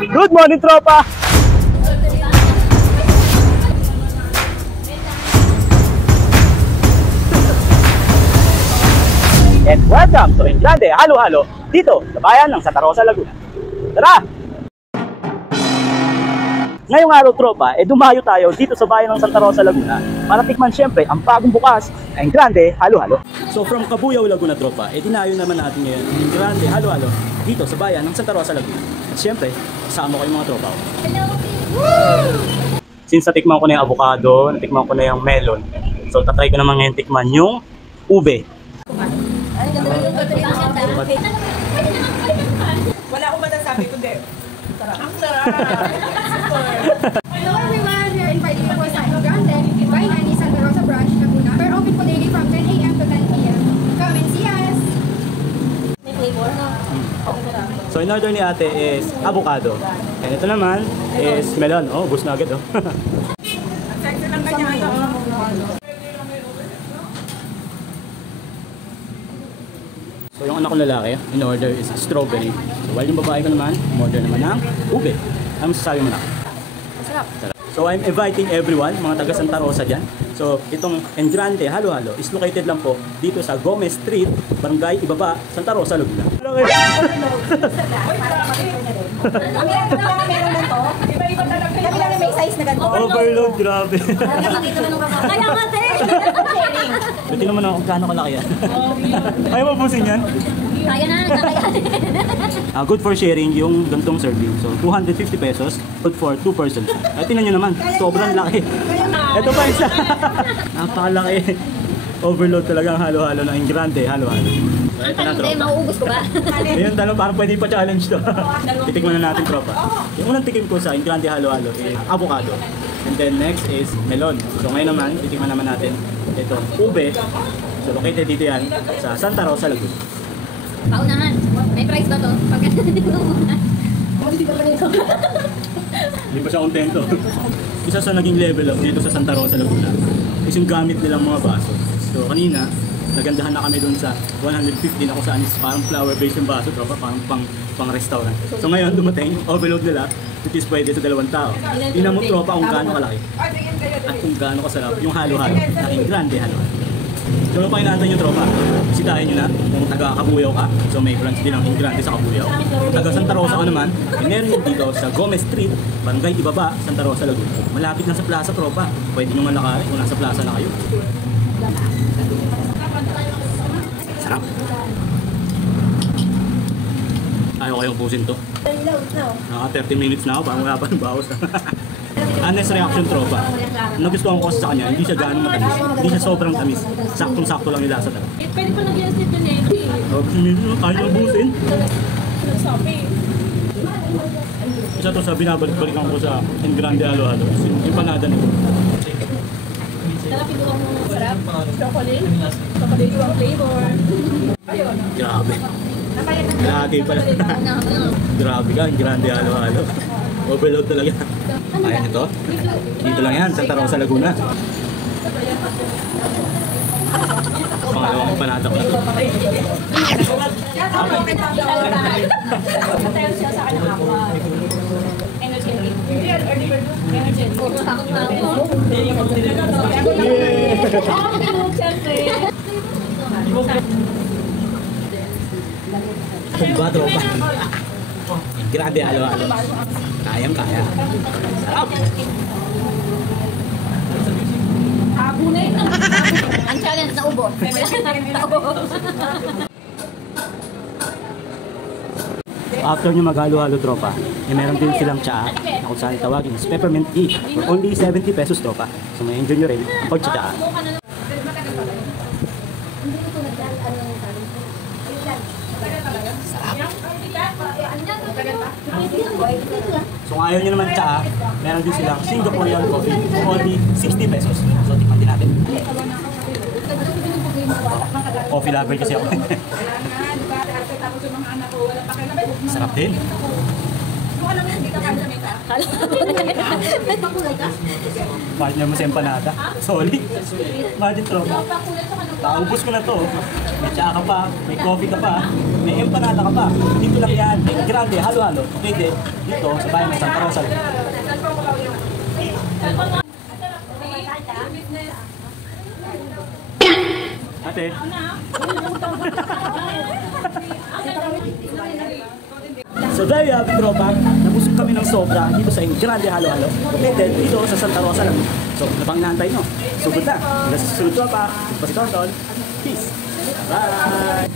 Good morning, tropa! And welcome to Engrande Halo-Halo dito sa bayan ng Santa Rosa, Laguna. Tara! Ngayong araw, tropa, dumayo tayo dito sa bayan ng Santa Rosa, Laguna para tikman syempre ang bagong bukas na Engrande Halo-Halo. So from Cabuyao, Laguna, tropa, dinayo naman natin ngayon ang Engrande Halo-Halo dito sa bayan ng Santa Rosa, Laguna. At syempre, kasama ko yung mga tropa ko. Since natikman ko na yung avocado, natikman ko na yung melon, so tatry ko naman ngayon tikman yung ube. Wala akong matasabi kundi ang sarap. Hello everyone, we are inviting you for sa Engrande by Nani Santa Rosa Branch, Laguna. We're open po daily from 10 a.m. to 10 p.m. Come and see us! May flavor, no? So in order ni ate is avocado. And ito naman is melon. Oh, bus na agad oh. Ang sexy ng kanya. So yung anak kong lalaki, in order is strawberry. So while yung babae ko naman, in order naman ng ube. Ano masasabi mo na? Masarap. So I'm inviting everyone, mga taga Santa Rosa dyan. So itong Engrande Halo-Halo is located lang po dito sa Gomez Street, Barangay Ibaba, Santa Rosa, Laguna. Ang meron lang to. Iba-iba talaga Kami lang may size na ganito. Overload, grabe. Kaya nga, te! Buti naman ako gaano kalaki yan. Ayaw mabusin yan? Kaya na, kaya. Good for sharing yung gantong serving. So 250 pesos, good for 2 persons. Ay, tingnan nyo naman, sobrang laki. Ito pa isa. Napakalaki. Overload talaga ang halo-halo ng Engrande Halo-Halo. So, ito na, tropa. Mauubos ko ba? Ayun, tanong, parang pwede pa challenge to. Titikman na natin, tropa. Yung unang tikim ko sa Engrande Halo-Halo is avocado. And then next is melon. So ngayon naman, titikman naman natin ito, ube. So located dito yan sa Santa Rosa, Laguna. Paunahan. May price ba to? Hindi pa siya kontento. Isa sa naging level up dito sa Santa Rosa, Laguna is yung gamit nilang mga baso. So kanina, nagandahan na kami dun sa 150 na kung saan is parang flower-based yung baso, tropa, parang pang restaurant. So ngayon dumating yung overload nila, which is pwede sa 2 tao. Tingnan mo, tropa, kung gaano kalaki at kung gaano kasarap yung halo-halo na Engrande Halo-Halo. So ano pa inaantay nyo, tropa? Bisitahin nyo na kung taga Cabuyao ka. So may branch din ang Engrande sa Cabuyao. Kung taga Santa Rosa ka naman, meron din dito sa Gomez Street, Barangay Ibaba, Santa Rosa, Laguna. Malapit lang sa plaza, tropa. Pwede nyo malakarin kung nasa plaza na kayo. Sarap. Ayaw kayong pusin to. Naka 30 minutes na ako, parang wala pa ng bawas. Honest reaction, tropa. Nagustuhan ko kasi sa kanya, hindi siya gaano matamis. Hindi siya sobrang tamis. Saktong-sakto lang yung lasa talaga. Pwede pa lagyan sa Neti. Ayaw mabusin. Sabi. Isa to sa binabalik-balikan ko sa Engrande Halo-Halo. Yung panada nito. Sarapin ko ang sarap. Chocolate. Chocolate yung flavor. Ayun. Grabe. Lagi pala. Grabe ka, Engrande Halo-Halo. Overload talaga. Ayan ito. Dito lang yan, Santa Rosa, Laguna. Pangalawang panada ko na ito. Tumba, tropa. Engrande Halo-Halo. Kayang-kaya. Sarap! Ang challenge na ubo. After nyo maghalo-halo, tropa, meron din silang tsaa na kung saan tawagin is peppermint tea for only 70 pesos, tropa. So may enjoy nyo rin pag tsaa. So kung ayaw nyo naman tsaa, meron din silang Singaporean coffee for only 60 pesos. So tikman din natin. Coffee lover kasi ako. Sarap din. Imagine mo sa empanada. Solid. Imagine tropa. Paubos ko na to. May tsaa ka pa, may coffee ka pa, may empanada ka pa. Dito lang yan. Grande, halo-halo. Okay, dito sa bayan ng Santa Rosa. Ate. So there you have it, tropa. Nabusog kami ng sobra dito sa Grande Halo-Halo. Located dito sa Santa Rosa lang. So, napang inaantay nyo. Sugod na. Hanggang sa susunod, tropa. Ito pa si Tonton. Peace. Bye!